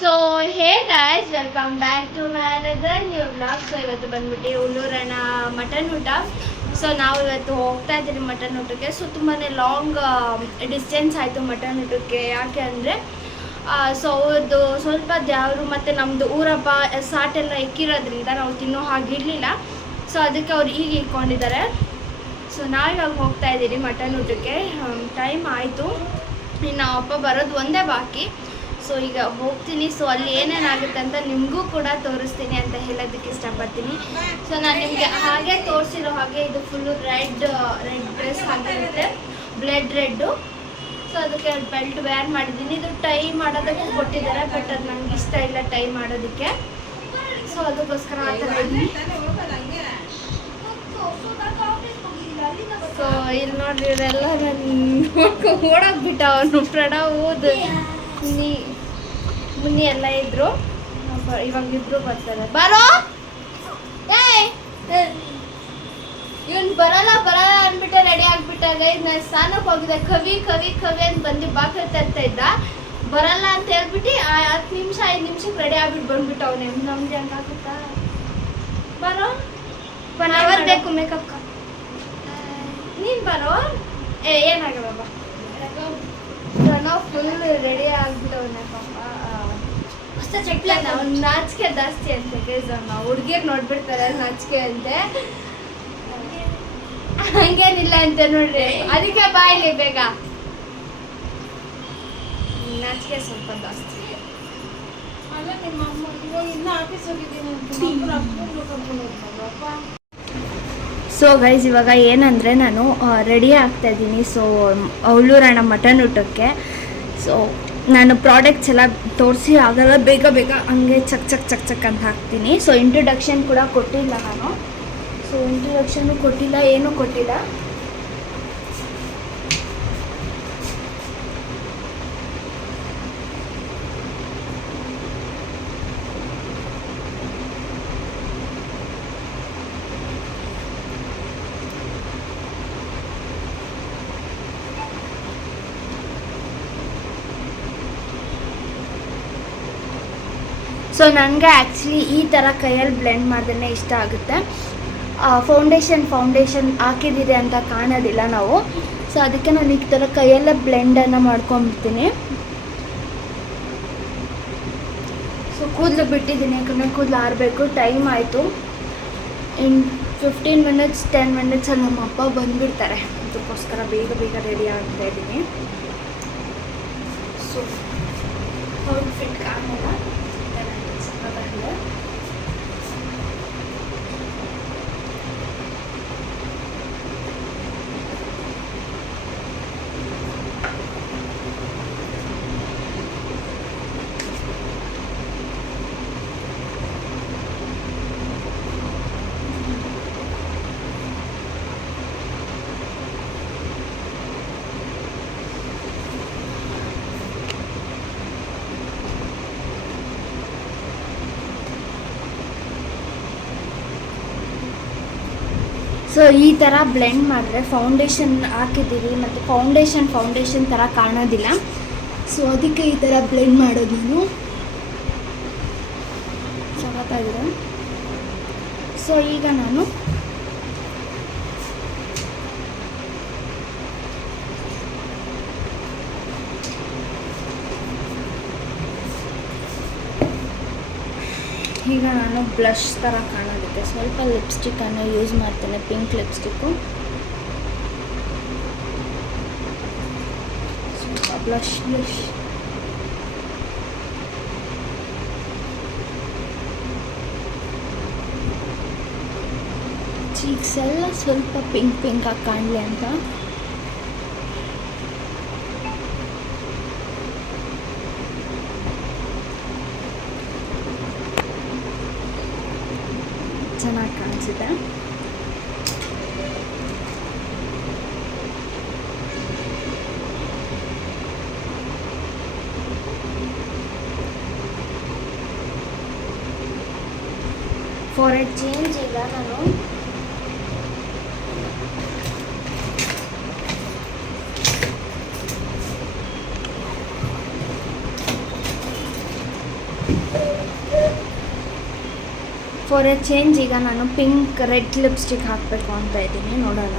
So hey guys, welcome back to my another new blog. So ಇವತ್ತು ಬಂದ್ಬಿಟ್ಟು ಉಳ್ಳೂರಣ mutton ಊಟ. So ನಾವು ಇವತ್ತು ಹೋಗ್ತಾ ಇದ್ದೀವಿ ಮಟನ್ ಊಟಕ್ಕೆ. ಸೊ ತುಂಬಾ ಲಾಂಗ್ ಡಿಸ್ಟೆನ್ಸ್ ಆಯಿತು ಮಟನ್ ಊಟಕ್ಕೆ. ಯಾಕೆ ಅಂದರೆ ಸೊ ಅವ್ರದ್ದು ಸ್ವಲ್ಪ ದೇವರು ಮತ್ತು ನಮ್ಮದು ಊರಪ್ಪ ಸಾಟೆಲ್ಲ ಇಕ್ಕಿರೋದ್ರಿಂದ ನಾವು ತಿನ್ನೋ ಹಾಗಿರಲಿಲ್ಲ. ಸೊ ಅದಕ್ಕೆ ಅವ್ರು ಈಗ ಇಟ್ಕೊಂಡಿದ್ದಾರೆ. ಸೊ ನಾವಿವಾಗ ಹೋಗ್ತಾ ಇದ್ದೀವಿ ಮಟನ್ ಊಟಕ್ಕೆ. ಟೈಮ್ ಆಯಿತು, ಇನ್ನು ಅಪ್ಪ ಬರೋದು ಒಂದೇ ಬಾಕಿ. ಸೊ ಈಗ ಹೋಗ್ತೀನಿ. ಸೊ ಅಲ್ಲಿ ಏನೇನಾಗುತ್ತೆ ಅಂತ ನಿಮಗೂ ಕೂಡ ತೋರಿಸ್ತೀನಿ ಅಂತ ಹೇಳೋದಕ್ಕೆ ಇಷ್ಟಪಡ್ತೀನಿ. ಸೊ ನಾನು ನಿಮಗೆ ಹಾಗೆ ತೋರಿಸಿರೋ ಹಾಗೆ ಇದು ಫುಲ್ಲು ರೆಡ್ ಡ್ರೆಸ್ ಆಗಿರುತ್ತೆ, ಬ್ಲಡ್ ರೆಡ್ಡು. ಸೊ ಅದಕ್ಕೆ ಬೆಲ್ಟ್ ವೇರ್ ಮಾಡಿದ್ದೀನಿ. ಇದು ಟೈ ಮಾಡೋದಕ್ಕೆ ಕೊಟ್ಟಿದ್ದಾರೆ, ಬಟ್ ಅದು ನನಗೆ ಇಷ್ಟ ಇಲ್ಲ ಟೈ ಮಾಡೋದಕ್ಕೆ. ಸೊ ಅದಕ್ಕೋಸ್ಕರ ಆ ಥರ ಇದ್ದೀನಿ. ಸೊ ಇಲ್ಲಿ ನೋಡ್ರಿ, ಇವರೆಲ್ಲ ನಾನು ಓಡೋಗ್ಬಿಟ್ಟ ಅವನು ಪ್ರಣವ್ ಮುನ್ನಿ ಎಲ್ಲ ಇದ್ರು. ಇವಾಗ ಇಬ್ರು ಬರ್ತಾರೆ. ಬರೋ ಇವನ್ ಬರಲ್ಲ ಅಂದ್ಬಿಟ್ಟೆ ರೆಡಿ ಆಗ್ಬಿಟ್ಟಾಗ. ನಾನು ಸ್ನಾನಕ್ಕೆ ಹೋಗಿದ್ದೆ, ಕವಿ ಅಂತ ಬಂದು ಬಾಕಲ್ ತರ್ತಾ ಇದ್ದ. ಬರಲ್ಲ ಅಂತ ಹೇಳ್ಬಿಟ್ಟು 10 ನಿಮಿಷ 5 ನಿಮಿಷಕ್ಕೆ ರೆಡಿ ಆಗ್ಬಿಟ್ಟು ಬಂದ್ಬಿಟ್ಟು ಅವನೇ. ನಮ್ಗೆ ಹಂಗಾಗುತ್ತಾ? ಬರೋ 1 ಅವರ್ ಬೇಕು ಮೇಕಪ್. ನೀನು ಬರೋ. ಏನಾಗಲ್ಲ ಪ್ರಣವ್ ಫುಲ್ ರೆಡಿ ಆಗ್ಬಿಟ್ಟವನೇ ಪಾಪ. ಹೊಸ ಚಕ್ಲ ಅವ್ನು ನಾಚಿಕೆ ಜಾಸ್ತಿ ಅಂತೆ ಗೈಸ್. ಹುಡುಗಿರ್ ನೋಡ್ಬಿಡ್ತಾರೆ ನಾಚಿಕೆ ಅಂತೆ, ಹಂಗೇನಿಲ್ಲ ಅಂತ ನೋಡ್ರಿ. ಅದಕ್ಕೆ ಬಾಯ್ಲಿ ಬೇಗ, ನಾಚಿಕೆ ಸ್ವಲ್ಪ ಜಾಸ್ತಿ. ಸೊ ಗೈಸ್, ಇವಾಗ ಏನಂದರೆ ನಾನು ರೆಡಿ ಆಗ್ತಾ ಇದ್ದೀನಿ. ಸೊ ಉಳ್ಳೂರಣ ಮಟನ್ ಊಟಕ್ಕೆ. ಸೊ ನಾನು ಪ್ರಾಡಕ್ಟ್ಸ್ ಎಲ್ಲ ತೋರಿಸಿ ಆಗಲ್ಲ, ಬೇಗ ಹಂಗೆ ಚಕ್ ಅಂತ ಹಾಕ್ತೀನಿ. ಸೊ ಇಂಟ್ರೊಡಕ್ಷನ್ ಕೂಡ ಕೊಟ್ಟಿಲ್ಲ ನಾನು. ಸೊ ಇಂಟ್ರೊಡಕ್ಷನ್ನು ಕೊಟ್ಟಿಲ್ಲ, ಏನೂ ಕೊಟ್ಟಿಲ್ಲ. ಸೊ ನನಗೆ ಆ್ಯಕ್ಚುಲಿ ಈ ಥರ ಕೈಯಲ್ಲಿ ಬ್ಲೆಂಡ್ ಮಾಡಿದ್ರೆ ಇಷ್ಟ ಆಗುತ್ತೆ. ಫೌಂಡೇಶನ್ ಹಾಕಿದ್ದೀರಿ ಅಂತ ಕಾಣೋದಿಲ್ಲ ನಾವು. ಸೊ ಅದಕ್ಕೆ ನಾನು ಈ ಥರ ಕೈಯಲ್ಲೇ ಬ್ಲೆಂಡನ್ನು ಮಾಡ್ಕೊಂಬಿಡ್ತೀನಿ. ಸೊ ಕೂದಲು ಬಿಟ್ಟಿದ್ದೀನಿ, ಯಾಕಂದರೆ ಕೂದಲು ಆರಬೇಕು. ಟೈಮ್ ಆಯಿತು. ಇನ್ 15 ಮಿನಿಟ್ಸ್ 10 ಮಿನಿಟ್ಸಲ್ಲಿ ನಮ್ಮ ಅಪ್ಪ ಬಂದುಬಿಡ್ತಾರೆ. ಅದಕ್ಕೋಸ್ಕರ ಬೇಗ ರೆಡಿ ಆಗ್ತಾ ಇದ್ದೀನಿ. ಸೊ ಔಟ್ಫಿಟ್ ಕಾಣಲ್ಲ. ಸೊ ಈ ಥರ ಬ್ಲೆಂಡ್ ಮಾಡಿದ್ರೆ ಫೌಂಡೇಶನ್ ಹಾಕಿದ್ದೀವಿ ಮತ್ತು ಫೌಂಡೇಶನ್ ಥರ ಕಾಣೋದಿಲ್ಲ. ಸೊ ಅದಕ್ಕೆ ಈ ಥರ ಬ್ಲೆಂಡ್ ಮಾಡೋದು ನಾನು ಚೆನ್ನಾಗಿದೆ. ಸೊ ಈಗ ನಾನು ಬ್ಲಷ್ ಥರ ಕಾಣೋದಕ್ಕೆ ಸ್ವಲ್ಪ ಲಿಪ್ಸ್ಟಿಕ್ಕನ್ನು ಯೂಸ್ ಮಾಡ್ತೇನೆ, ಪಿಂಕ್ ಲಿಪ್ಸ್ಟಿಕ್ಕು. ಸ್ವಲ್ಪ ಬ್ಲಷ್ ಚೀಕ್ಸ್ ಎಲ್ಲ ಸ್ವಲ್ಪ ಪಿಂಕ್ ಆಗಿ ಕಾಣಲಿ ಅಂತ. ಚೆನ್ನಾಗಿ ಕಾಣಿಸಿದೆ. ಫಾರ್ ಎ ಚೇಂಜ್ ಈಗ ನಾನು ಫಾರ್ ಎ ಚೇಂಜ್ ಈಗ ನಾನು ಪಿಂಕ್ ರೆಡ್ ಲಿಪ್ಸ್ಟಿಕ್ ಹಾಕಬೇಕು ಅಂತ ಇದ್ದೀನಿ, ನೋಡೋಣ.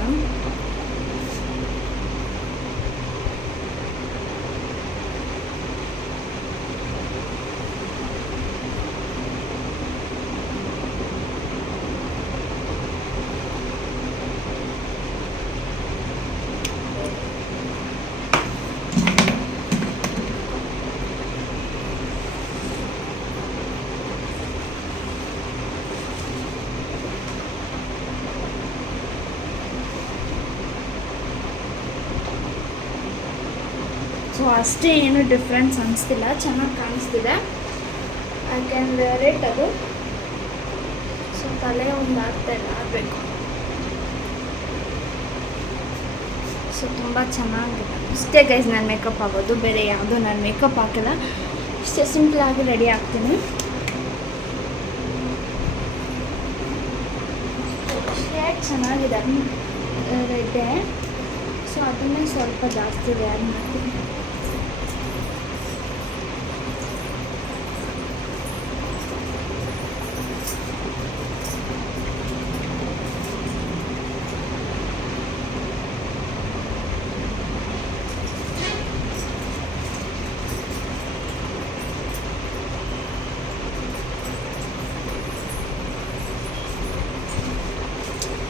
ಸೊ ಅಷ್ಟೇ ಏನು ಡಿಫ್ರೆನ್ಸ್ ಅನಿಸ್ತಿಲ್ಲ, ಚೆನ್ನಾಗಿ ಕಾಣಿಸ್ತಿದೆ. I can where it. ಅದು ಸೊ ತಲೆ ಒಂದು ಆಗ್ತಾ ಇಲ್ಲ, ಆಗಬೇಕು. ಸೊ ತುಂಬ ಚೆನ್ನಾಗಿದೆ. ಇಷ್ಟೇ ಗೈಸ್ ನಾನು ಮೇಕಪ್ ಆಗೋದು, ಬೇರೆ ಯಾವುದೂ ನಾನು ಮೇಕಪ್ ಹಾಕಿಲ್ಲ, ಇಷ್ಟೇ ಸಿಂಪಲಾಗಿ ರೆಡಿ ಆಗ್ತೀನಿ. ಶೇಡ್ ಚೆನ್ನಾಗಿದೆ, ರೆಡ್ಡೆ. ಸೊ ಅದನ್ನೇ ಸ್ವಲ್ಪ ಜಾಸ್ತಿ ವೇರ್ ಮಾಡ್ತೀನಿ.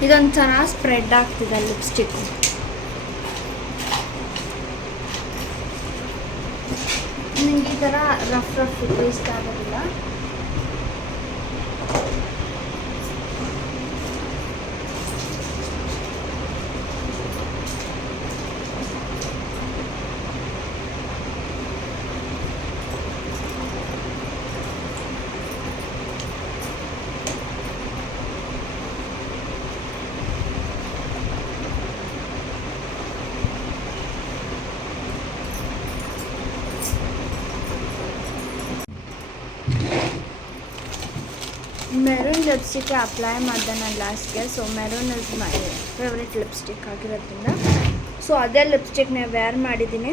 ಇದೊಂಥರ ಸ್ಪ್ರೆಡ್ ಆಗ್ತಿದೆ ಲಿಪ್ಸ್ಟಿಕ್ಕು. ನನಗೆ ಈ ಥರ ರಫ್ ಇಷ್ಟ ಆಗೋದಿಲ್ಲ. ಮೆರೂನ್ ಲಿಪ್ಸ್ಟಿಕ್ ಅಪ್ಲೈ ಮಾಡಿದೆ ನಾನು ಲಾಸ್ಟ್ಗೆ. So maroon is my favourite lipstick ಆಗಿರೋದ್ರಿಂದ ಸೊ ಅದೇ ಲಿಪ್ಸ್ಟಿಕ್ನ ವೇರ್ ಮಾಡಿದ್ದೀನಿ.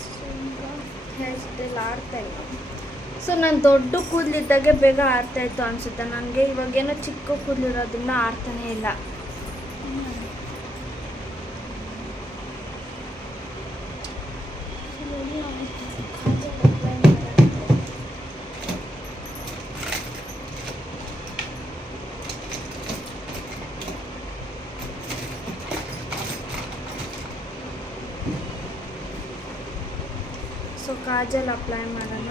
ಸೊ ಹೇರ್ ಸ್ಟೈಲ್ ಆಡ್ತಾ ಇಲ್ಲ. ಸೊ ನಾನು ದೊಡ್ಡ ಕೂದಲಿದ್ದಾಗೆ ಬೇಗ ಆರ್ತಾಯಿತ್ತು ಅನಿಸುತ್ತೆ ನನಗೆ. ಇವಾಗೇನೋ ಚಿಕ್ಕ ಕೂದಲಿರೋದ್ರಿಂದ ಆಡ್ತಾನೇ ಇಲ್ಲ. ಸೊ ಕಾಜಲ್ ಅಪ್ಲೈ ಮಾಡೋಣ.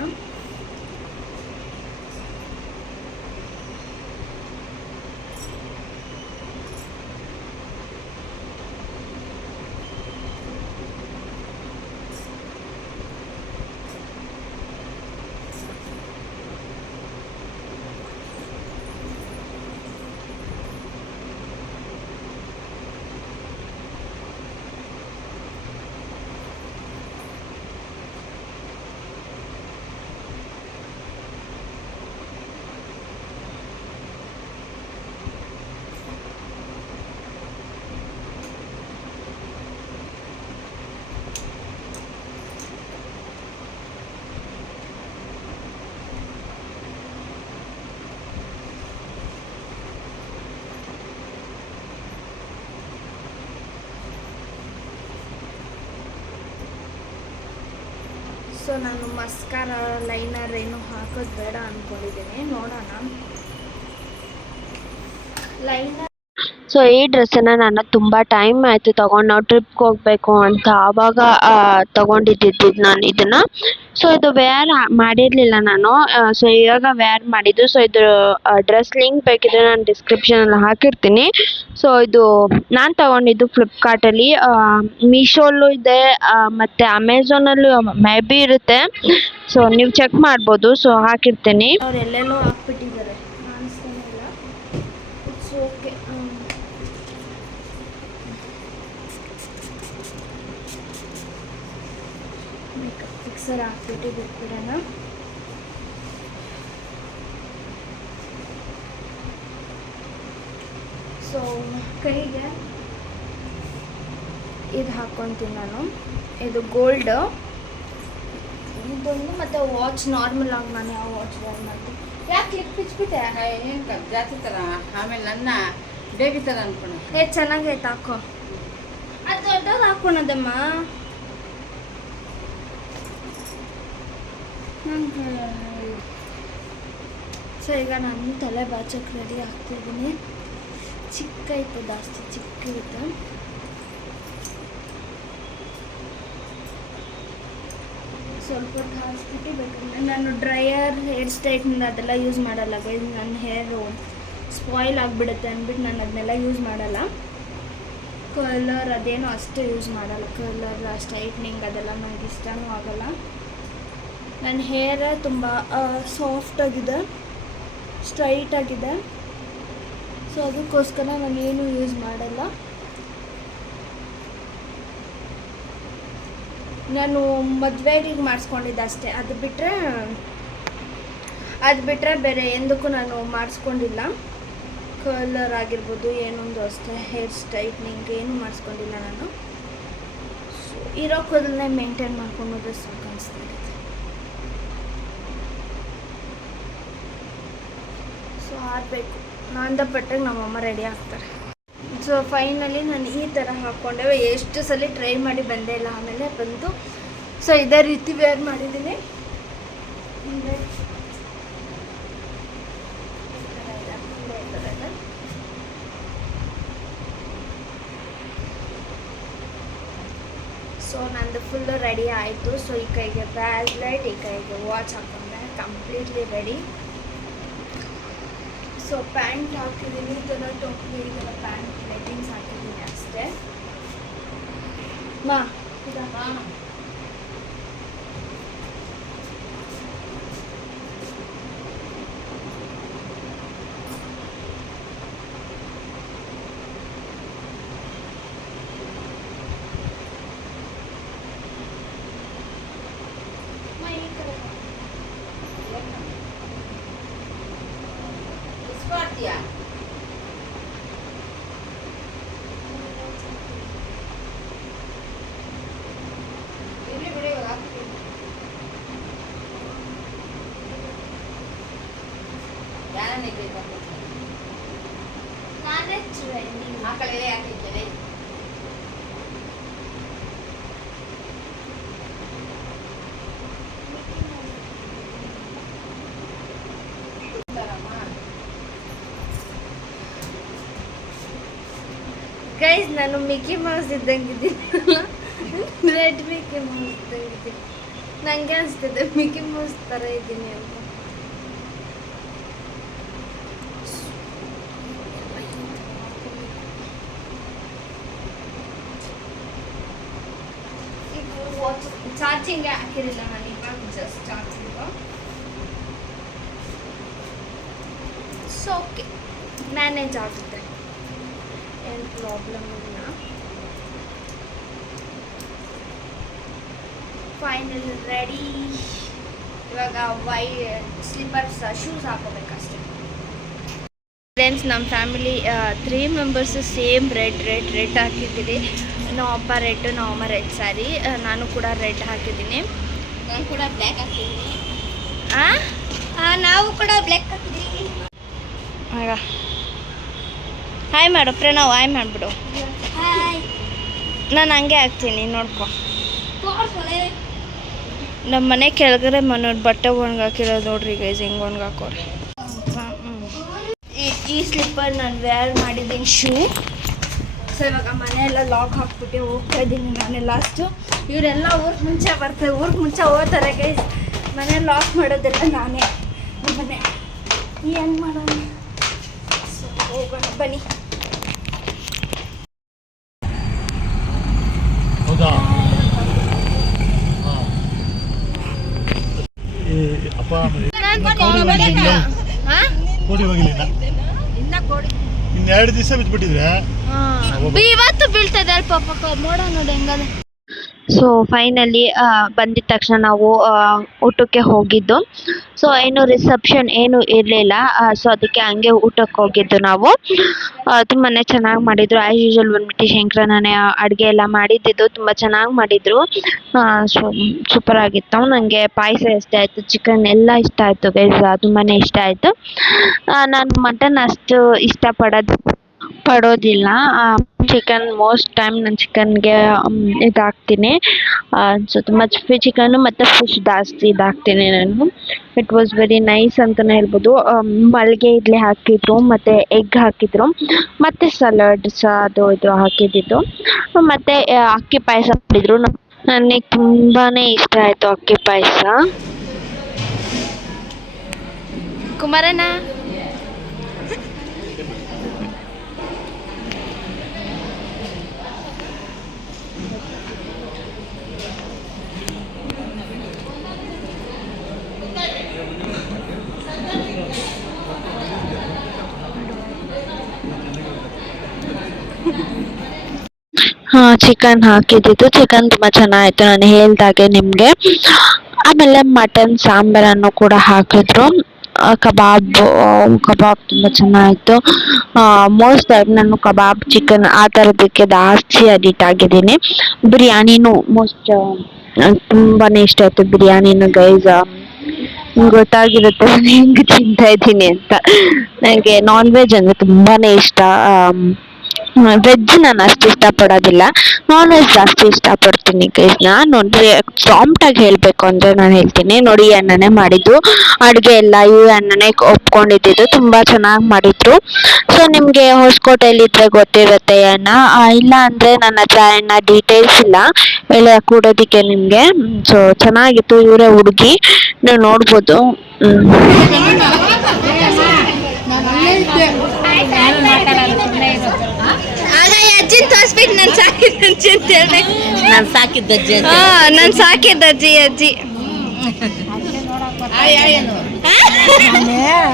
ಸೊ ನಾನು ಮಸ್ಕಾರ ಲೈನರ್ ಏನು ಹಾಕೋದು ಬೇಡ ಅಂದ್ಕೊಂಡಿದ್ದೀನಿ, ನೋಡೋಣ. ಲೈನರ್ ಸೊ ಈ ಡ್ರೆಸ್ಸನ್ನು ನಾನು ತುಂಬ ಟೈಮ್ ಆಯಿತು ತೊಗೊಂಡು, ನಾವು ಟ್ರಿಪ್ಗೆ ಹೋಗಬೇಕು ಅಂತ ಆವಾಗ ತೊಗೊಂಡಿದ್ದು ನಾನು ಇದನ್ನು. ಸೊ ಇದು ವೇರ್ ಮಾಡಿರಲಿಲ್ಲ ನಾನು, ಸೊ ಇವಾಗ ವೇರ್ ಮಾಡಿದ್ದು. ಸೊ ಇದು ಡ್ರೆಸ್ ಲಿಂಕ್ ಬೇಕಿದ್ರೆ ನಾನು ಡಿಸ್ಕ್ರಿಪ್ಷನಲ್ಲಿ ಹಾಕಿರ್ತೀನಿ. ಸೊ ಇದು ನಾನು ತೊಗೊಂಡಿದ್ದು ಫ್ಲಿಪ್ಕಾರ್ಟಲ್ಲಿ, ಮೀಶೋಲ್ಲೂ ಇದೆ ಮತ್ತು ಅಮೆಝಾನಲ್ಲೂ ಮೇ ಬಿ ಇರುತ್ತೆ. ಸೊ ನೀವು ಚೆಕ್ ಮಾಡ್ಬೋದು. ಸೊ ಹಾಕಿರ್ತೀನಿ. ಅವ್ರು ಎಲ್ಲೆಲ್ಲೋ ಹಾಕ್ಬಿಟ್ಟಿದ್ದಾರೆ, ಕಾಣಿಸ್ತಾನೆ ಇಲ್ಲ. It's okay. ಮೇಕಪ್ ಫಿಕ್ಸರ್ ಹಾಕ್ಬಿಟ್ಟು ಬಿಟ್ಬಿಡೋಣ. ಸೊ ಕೈಗೆ ಇದು ಹಾಕ್ಕೊತೀನಿ ನಾನು, ಇದು ಗೋಲ್ಡ್ ಇದೊಂದು, ಮತ್ತು ವಾಚ್ ನಾರ್ಮಲ್ ಆಗಿ ನಾನು ಯಾವ ವಾಚ್ ವೇರ್ ಮಾಡ್ತೀನಿ, ಯಾಕೆ ಕ್ಲಿಪ್ ಬಿಚ್ಬಿಟ್ಟೆ? ಏನು ಜಾತಿ ಥರ ಆಮೇಲೆ ನನ್ನ ಬೇಬಿ ಥರ ಅನ್ಕೊಂಡು ಏ ಚೆನ್ನಾಗೈತೆ ಹಾಕೋ. ಅದು ದೊಡ್ಡದು ಹಾಕೋಣದಮ್ಮ. ಸೊ ಈಗ ನಾನು ತಲೆ ಬಾಚಕ್ಕೆ ರೆಡಿ ಆಗ್ತಿದ್ದೀನಿ. ಚಿಕ್ಕ ಐತೆ, ಜಾಸ್ತಿ ಚಿಕ್ಕ ಇರುತ್ತೆ. ಸ್ವಲ್ಪ ಹೊತ್ತು ಹಾಸ್ಬಿಟ್ಟು ಬೇಕು. ನಾನು ಡ್ರೈಯರ್ ಹೇರ್ ಸ್ಟ್ರೈಟ್ನಿಂದ ಅದೆಲ್ಲ ಯೂಸ್ ಮಾಡಲ್ಲ ಗೈಸ್. ನನ್ನ ಹೇರು ಸ್ಪಾಯ್ಲ್ ಆಗಿಬಿಡುತ್ತೆ ಅಂದ್ಬಿಟ್ಟು ನಾನು ಅದನ್ನೆಲ್ಲ ಯೂಸ್ ಮಾಡಲ್ಲ. ಕಲರ್ ಅದೇನೋ ಅಷ್ಟು ಯೂಸ್ ಮಾಡಲ್ಲ. ಕಲರ್ ಸ್ಟ್ರೈಟ್ನಿಂಗ್ ಅದೆಲ್ಲ ನನಗೆ ಇಷ್ಟನೂ ಆಗಲ್ಲ. ನನ್ನ ಹೇರ್ ತುಂಬ ಸಾಫ್ಟಾಗಿದೆ, ಸ್ಟ್ರೈಟಾಗಿದೆ. ಸೊ ಅದಕ್ಕೋಸ್ಕರ ನಾನು ಏನೂ ಯೂಸ್ ಮಾಡಲ್ಲ. ನಾನು ಮದುವೆಗೆ ಮಾಡಿಸ್ಕೊಂಡಿದ್ದೆ ಅಷ್ಟೇ. ಅದು ಬಿಟ್ಟರೆ ಬೇರೆ ಎಂದಕ್ಕೂ ನಾನು ಮಾಡಿಸ್ಕೊಂಡಿಲ್ಲ. ಕಲರ್ ಆಗಿರ್ಬೋದು ಏನೊಂದು ಅಷ್ಟೇ, ಹೇರ್ ಸ್ಟ್ರೈಟ್ನಿಂಗ್ ಏನೂ ಮಾಡಿಸ್ಕೊಂಡಿಲ್ಲ ನಾನು. ಸೊ ಇರೋ ಕೂದಲನ್ನೇ ಮೇಂಟೈನ್ ಮಾಡ್ಕೊಂಡೋದ್ರೆ ಸಾಕು ಅನಿಸ್ತಾ ಇದೆ. ಸೊ ಆಗಬೇಕು. ನಾನು ಪಟ್ಟಾಗ ನಮ್ಮಮ್ಮ ರೆಡಿ ಆಗ್ತಾರೆ. ಸೊ ಫೈನಲಿ ನಾನು ಈ ಥರ ಹಾಕ್ಕೊಂಡೆ. ಎಷ್ಟು ಸಲ ಟ್ರೈ ಮಾಡಿ ಬಂದೇ ಇಲ್ಲ, ಆಮೇಲೆ ಬಂತು. ಸೊ ಇದೇ ರೀತಿ ವೇರ್ ಮಾಡಿದ್ದೀನಿ. ಸೊ ನಂದು ಫುಲ್ಲು ರೆಡಿ ಆಯಿತು. ಸೊ ಈ ಕೈಗೆ ಬ್ಯಾಸ್ಲೈಟ್, ಈ ಕೈಗೆ ವಾಚ್ ಹಾಕೊಂಡೆ, ಕಂಪ್ಲೀಟ್ಲಿ ರೆಡಿ. ಸೊ ಪ್ಯಾಂಟ್ ಹಾಕಿದ್ದೀನಿ, ಈ ಥರ ಟೋಪಿ, ಈ ಥರ ಪ್ಯಾಂಟ್ ಲೆಗ್ಗಿನ್ಸ್ ಹಾಕಿದ್ದೀನಿ ಅಷ್ಟೇ. ಮಾ ಇದಮ್ಮ ಈ ಕಡೆ ಮಾಡ್ತೀಯಾ? ಇಲ್ಲಿ ಬಿಡಿ, ಇವಾಗ ಹಾಕ್ತೀನಿ. ಯಾರನ್ನ ನಾನೇ ಟ್ರೆಂಡಿಂಗ್ ಆ ಕಡೆ ಹಾಕಿದ್ದೇನೆ. ಗೈಸ್, ನಾನು ಮಿಕ್ಕಿ ಮೌಸ್ ಇದ್ದಂಗಿದ್ದೀನಿ. ರೆಡ್ ಮಿಕ್ಕಿ ಮೌಸ್ ಇದ್ದಂಗಿದ್ದೀನಿ. ನನಗೆ ಅನಿಸ್ತದೆ ಮಿಕ್ಕಿ ಮೌಸ್ ಥರ ಇದ್ದೀನಿ ಅಂತ. ಚಾರ್ಜಿಂಗ್ ಹಾಕಿರಲಿಲ್ಲ ನಾನು, ಇವಾಗ just charging. So okay, manage ಆಗುತ್ತೆ, ಏನು ಪ್ರಾಬ್ಲಮ್ ಇಲ್ಲ. Final ready. ಇವಾಗ ಸ್ಲಿಪ್ಪರ್ಸ್ ಶೂಸ್ ಹಾಕೋಬೇಕಷ್ಟೆ. ಫ್ರೆಂಡ್ಸ್, ನಮ್ಮ ಫ್ಯಾಮಿಲಿ 3 ಮೆಂಬರ್ಸು ಸೇಮ್ ರೆಡ್ ಹಾಕಿದ್ದೀವಿ. ನಮ್ಮ ಅಪ್ಪ ರೆಡ್, ನಮ್ಮ ಅಮ್ಮ ರೆಡ್ ಸ್ಯಾರಿ, ನಾನು ಕೂಡ ರೆಡ್ ಹಾಕಿದ್ದೀನಿ. ನಾನು ಕೂಡ ಬ್ಲ್ಯಾಕ್ ಹಾಕಿದ್ದೀನಿ. ನಾವು ಕೂಡ ಬ್ಲ್ಯಾಕ್ ಹಾಕಿದ್ದೀವಿ. ಆಗ ಹಾಯ್ ಮಾಡು ಪ್ರಣವ್, ಹಾಯ್ ಮಾಡಿಬಿಡು. ಹಾಯ್. ನಾನು ಹಂಗೆ ಹಾಕ್ತೀನಿ, ನೋಡ್ಕೊ. ನಮ್ಮ ಮನೆ ಕೆಳಗಡೆ ಮನೋರು ಬಟ್ಟೆ ಒಣಗಾಕಿರೋದು ನೋಡ್ರಿ ಗೈಸ್, ಹೆಂಗೆ ಒಣಗಾಕೋರಿ. ಈ ಸ್ಲಿಪ್ಪರ್ ನಾನು ವೇರ್ ಮಾಡಿದ್ದೀನಿ, ಶೂ. ಸೊ ಇವಾಗ ಮನೆಯೆಲ್ಲ ಲಾಕ್ ಹಾಕ್ಬಿಟ್ಟು ಹೋಗ್ತಾ ಇದ್ದೀನಿ ನಾನೇ ಲಾಸ್ಟು. ಇವರೆಲ್ಲ ಊರಿಗೆ ಮುಂಚೆ ಬರ್ತಾರೆ, ಊರಿಗೆ ಮುಂಚೆ ಹೋಗ್ತಾರೆ ಗೈಸ್. ಮನೆ ಲಾಕ್ ಮಾಡೋದೆಲ್ಲ ನಾನೇ. ಮನೆ ಏನು ಮಾಡೋಣ? ಸೊ ಹೋಗೋಣ ಬನ್ನಿ. ಹೌದಾ? ಅಪ್ಪ ಕೋಡಿ ಹೋಗಿಲ್ಲ ಇನ್ನು 2 ದಿವಸ ಬಿಟ್ಬಿಟ್ಟಿದ್ರೆ ಇವತ್ತು ಬೀಳ್ತದೆ ಪಾಪ, ಮೋಡ ನೋಡಿ ಹೆಂಗದೆ. ಸೊ ಫೈನಲಿ ಬಂದಿದ ತಕ್ಷಣ ನಾವು ಊಟಕ್ಕೆ ಹೋಗಿದ್ದು. ಸೊ ಏನು ರಿಸೆಪ್ಷನ್ ಏನು ಇರಲಿಲ್ಲ. ಸೊ ಅದಕ್ಕೆ ಹಂಗೆ ಊಟಕ್ಕೆ ಹೋಗಿದ್ದು ನಾವು. ತುಂಬಾ ಚೆನ್ನಾಗಿ ಮಾಡಿದರು. ಆ್ಯಸ್ ಯೂಶುವಲ್ ಬಂದ್ಬಿಟ್ಟು ಶಂಕರಣ್ಣನೇ ಅಡುಗೆ ಎಲ್ಲ ಮಾಡಿದ್ದಿದ್ದು ತುಂಬ ಚೆನ್ನಾಗಿ ಮಾಡಿದರು. ಸೊ ಸೂಪರ್ ಆಗಿತ್ತು. ನನಗೆ ಪಾಯಸ ಇಷ್ಟ ಆಯಿತು, ಚಿಕನ್ ಎಲ್ಲ ಇಷ್ಟ ಆಯಿತು ಗೈಸ್, ತುಂಬಾ ಇಷ್ಟ ಆಯಿತು. ನಾನು ಮಟನ್ ಅಷ್ಟು ಪಡೋದಿಲ್ಲ. ಚಿಕನ್ ಮೋಸ್ಟ್ ಟೈಮ್ ನಾನು ಚಿಕನ್ಗೆ ಇದಾಕ್ತೀನಿ. ಸೊ ತುಂಬ ಚಿಕನ್ನು ಮತ್ತು ಫಿಶ್ ಜಾಸ್ತಿ ಇದಾಕ್ತೀನಿ ನಾನು. ಇಟ್ ವಾಸ್ ವೆರಿ ನೈಸ್ ಅಂತಲೇ ಹೇಳ್ಬೋದು. ಮಲ್ಲಿಗೆ ಇಡ್ಲಿ ಹಾಕಿದ್ರು ಮತ್ತು ಎಗ್ ಹಾಕಿದ್ರು ಮತ್ತು ಸಲಾಡ್ಸ್ ಅದು ಇದು ಹಾಕಿದ್ದಿದ್ದು. ಮತ್ತು ಅಕ್ಕಿ ಪಾಯಸ ಮಾಡಿದ್ರು. ನನಗೆ ತುಂಬಾ ಇಷ್ಟ ಆಯಿತು ಅಕ್ಕಿ ಪಾಯಸ. ಕುಮಾರಣ್ಣ ಚಿಕನ್ ಹಾಕಿದ್ದಿದ್ದು. ಚಿಕನ್ ತುಂಬ ಚೆನ್ನಾಗಿತ್ತು ನಾನು ಹೇಳ್ದಾಗೆ ನಿಮಗೆ. ಆಮೇಲೆ ಮಟನ್ ಸಾಂಬಾರನ್ನು ಕೂಡ ಹಾಕಿದ್ರು. ಕಬಾಬ್ ತುಂಬ ಚೆನ್ನಾಗಿತ್ತು. ಮೋಸ್ಟ್ ಟೈಮ್ ನಾನು ಕಬಾಬ್ ಚಿಕನ್ ಆ ಥರದಕ್ಕೆ ಜಾಸ್ತಿ ಅಡಿಕ್ಟ್ ಆಗಿದ್ದೀನಿ. ಬಿರಿಯಾನಿನೂ ತುಂಬಾ ಇಷ್ಟ ಆಯಿತು ಬಿರಿಯಾನಿನೂ ಗೈಸ್. ಗೊತ್ತಾಗಿರುತ್ತೆ ನಾನು ಹೆಂಗೆ ತಿಂತಾ ಇದ್ದೀನಿ ಅಂತ. ನನಗೆ ನಾನ್ ವೆಜ್ ಅಂದರೆ ತುಂಬಾ ಇಷ್ಟ. ವೆಜ್ ನಾನು ಅಷ್ಟು ಇಷ್ಟಪಡೋದಿಲ್ಲ, ನಾನ್ ವೆಜ್ ಜಾಸ್ತಿ ಇಷ್ಟಪಡ್ತೀನಿ ಗೈಸ್. ನಾನು ಅಂದರೆ ಪ್ರಾಂಪ್ಟಾಗಿ ಹೇಳಬೇಕು ಅಂದರೆ ನಾನು ಹೇಳ್ತೀನಿ ನೋಡಿ, ಈ ಅಣ್ಣನೇ ಮಾಡಿದ್ದು ಅಡುಗೆ ಎಲ್ಲ, ಈ ಅಣ್ಣನೇ ಒಪ್ಕೊಂಡಿದ್ದು. ತುಂಬ ಚೆನ್ನಾಗಿ ಮಾಡಿದ್ರು. ಸೊ ನಿಮಗೆ ಹೊಸಕೋಟೆಯಲ್ಲಿದ್ದರೆ ಗೊತ್ತಿರುತ್ತೆ ಅಣ್ಣ, ಇಲ್ಲ ಅಂದರೆ ನನ್ನ ಹತ್ರ ಅಣ್ಣ ಡೀಟೇಲ್ಸ್ ಇಲ್ಲ ಎಲ್ಲ ಕೊಡೋದಕ್ಕೆ ನಿಮಗೆ. ಸೊ ಚೆನ್ನಾಗಿತ್ತು. ಇವರೇ ಹುಡುಗಿ, ನೀವು ನೋಡ್ಬೋದು. ಅಜ್ಜಿನ ತೋರಿಸ್ಬೇಕು, ನಾನು ಸಾಕಿದ ಅಜ್ಜಿ ಅಂತ ಹೇಳ್ಬೇಕು. ನಾನು ಸಾಕಿದ್ದ ಅಜ್ಜಿ ಅಂತ. ನಾನು ಸಾಕಿದ ಅಜ್ಜಿ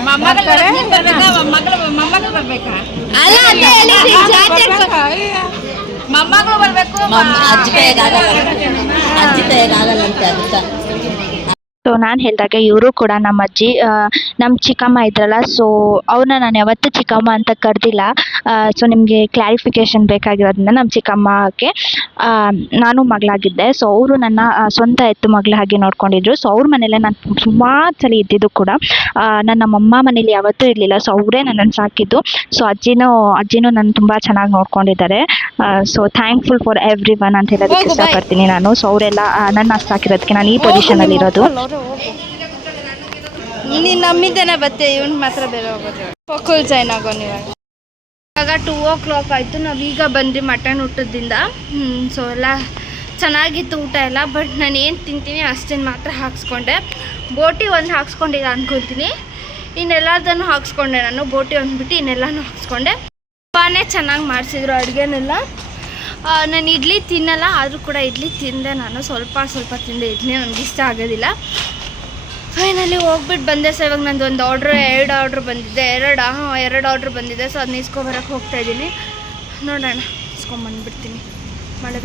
ಮೊಮ್ಮಗಳು ಬರ್ಬೇಕಾ? ಅಲ್ಲ ಅಂತ ಹೇಳಿದ್ರಿ, ಮೊಮ್ಮಗಳು ಬರ್ಬೇಕು. ಅಜ್ಜಿ ಕೈಯಾಗಲ್ಲ ಅಂತ ಅದಕ್ಕೆ. ಸೊ ನಾನು ಹೇಳಿದಾಗ ಇವರು ಕೂಡ ನಮ್ಮ ಅಜ್ಜಿ, ನಮ್ಮ ಚಿಕ್ಕಮ್ಮ ಇದ್ರಲ್ಲ, ಸೊ ಅವ್ರನ್ನ ನಾನು ಯಾವತ್ತೂ ಚಿಕ್ಕಮ್ಮ ಅಂತ ಕರೆದಿಲ್ಲ. ಸೊ ನಿಮಗೆ ಕ್ಲಾರಿಫಿಕೇಷನ್ ಬೇಕಾಗಿರೋದ್ರಿಂದ ನಮ್ಮ ಚಿಕ್ಕಮ್ಮಕ್ಕೆ ನಾನು ಮಗಳಾಗಿದ್ದೆ. ಸೊ ಅವರು ನನ್ನ ಸ್ವಂತ ಎತ್ತು ಮಗಳ ಹಾಗೆ ನೋಡ್ಕೊಂಡಿದ್ರು. ಸೊ ಅವ್ರ ಮನೇಲೆ ನಾನು ಸುಮಾರು ಸಲ ಇದ್ದಿದ್ದು ಕೂಡ. ನಮ್ಮಮ್ಮ ಮನೇಲಿ ಯಾವತ್ತೂ ಇರಲಿಲ್ಲ. ಸೊ ಅವರೇ ನನ್ನನ್ನು ಸಾಕಿದ್ದು. ಸೊ ಅಜ್ಜಿನೂ ನನ್ನ ತುಂಬ ಚೆನ್ನಾಗಿ ನೋಡ್ಕೊಂಡಿದ್ದಾರೆ. So thankful for everyone ಅಂತ ಹೇಳೋದಕ್ಕೆ ಇಷ್ಟಪಡ್ತೀನಿ ನಾನು. ಸೊ ಅವರೆಲ್ಲ ನನ್ನ ಸಾಕಿರೋದಕ್ಕೆ ನಾನು ಈ ಪೊಸಿಷನಲ್ಲಿ ಇರೋದು. ನೀನು ನಮ್ಮಿದ್ದೇನೆ ಬತ್ತೆ, ಇವನ್ ಮಾತ್ರ ಬೇರೆ ಹೋಗೋದು. ಫುಲ್ ಜೈನ್ ಆಗೋ ನೀವಾಗ. ಇವಾಗ 2 o'clock ಆಯಿತು. ನಾವೀಗ ಬಂದ್ರಿ ಮಟನ್ ಊಟದಿಂದ. ಸೊ ಎಲ್ಲ ಚೆನ್ನಾಗಿತ್ತು ಊಟ ಎಲ್ಲ. ಬಟ್ ನಾನು ಏನು ತಿಂತೀನಿ ಅಷ್ಟನ್ನು ಮಾತ್ರ ಹಾಕ್ಸ್ಕೊಂಡೆ. ಬೋಟಿ ಒಂದು ಹಾಕ್ಸ್ಕೊಂಡಿಲ್ಲ ಅನ್ಕೊತೀನಿ, ಇನ್ನೆಲ್ಲದನ್ನು ಹಾಕ್ಸ್ಕೊಂಡೆ ನಾನು. ಬೋಟಿ ಒಂದ್ಬಿಟ್ಟು ಇನ್ನೆಲ್ಲನೂ ಹಾಕ್ಸ್ಕೊಂಡೆ. ತುಂಬಾ ಚೆನ್ನಾಗಿ ಮಾಡಿಸಿದ್ರು ಅಡುಗೆನೆಲ್ಲ. ನಾನು ಇಡ್ಲಿ ತಿನ್ನಲ್ಲ, ಆದರೂ ಕೂಡ ಇಡ್ಲಿ ತಿಂದೆ ನಾನು. ಸ್ವಲ್ಪ ತಿಂದೆ ಇಡ್ಲಿ, ನನಗೆ ಇಷ್ಟ ಆಗೋದಿಲ್ಲ. ಫೈನಲಿ ಹೋಗ್ಬಿಟ್ಟು ಬಂದೆ. ಸೊ ಇವಾಗ ನಂದು ಒಂದು ಎರಡು ಆರ್ಡ್ರ್ ಬಂದಿದೆ. ಎರಡು ಆರ್ಡ್ರ್ ಬಂದಿದೆ. ಸೊ ಅದನ್ನ ಇಸ್ಕೊಬರಕ್ಕೆ ಹೋಗ್ತಾಯಿದ್ದೀನಿ. ನೋಡೋಣ, ಇಸ್ಕೊಂಬಂದ್ಬಿಡ್ತೀನಿ. ಮಳೆ